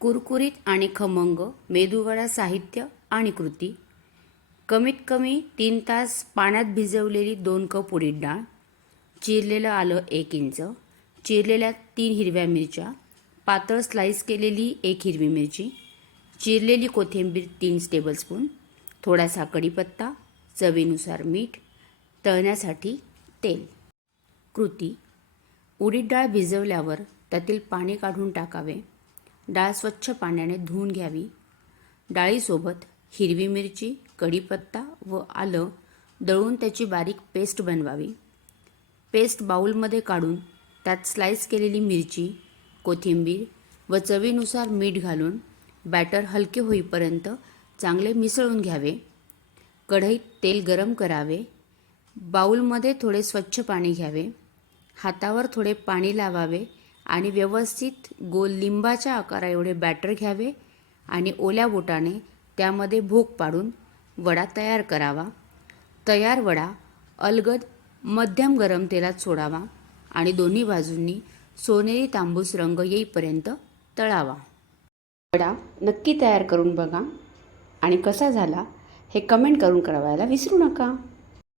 कुरकुरीत आणि खमंग मेदूवडा साहित्य आणि कृती. कमीत कमी तीन तास पाण्यात भिजवलेली दोन कप उडीद डाळ चिरलेलं आलं एक इंच चिरलेल्या तीन हिरव्या मिरच्या पातळ स्लाईस केलेली एक हिरवी मिरची चिरलेली कोथिंबीर तीन टेबलस्पून थोडासा कढीपत्ता चवीनुसार मीठ तळण्यासाठी तेल. कृती. उडीद डाळ भिजवल्यावर त्यातील पाणी काढून टाकावे. डाळ स्वच्छ पाण्याने धुवून घ्यावी. डाळीसोबत हिरवी मिरची कढीपत्ता व आलं दळून त्याची बारीक पेस्ट बनवावी. पेस्ट बाऊलमध्ये काढून त्यात स्लाईस केलेली मिरची कोथिंबीर व चवीनुसार मीठ घालून बॅटर हलके होईपर्यंत चांगले मिसळून घ्यावे. कढईत तेल गरम करावे. बाऊलमध्ये थोडे स्वच्छ पाणी घ्यावे. हातावर थोडे पाणी लावावे. आणि व्यवस्थित गोल लिंबाच्या आकारा एवढे बॅटर घ्यावे आणि ओल्या बोटाने त्यामध्ये भोग पाडून वडा तयार करावा. तयार वडा अलगद मध्यम गरम तेलात सोडावा आणि दोन्ही बाजूंनी सोनेरी तांबूस रंग येईपर्यंत तळावा. वडा नक्की तयार करून बघा आणि कसा झाला हे कमेंट करून कळवायला विसरू नका.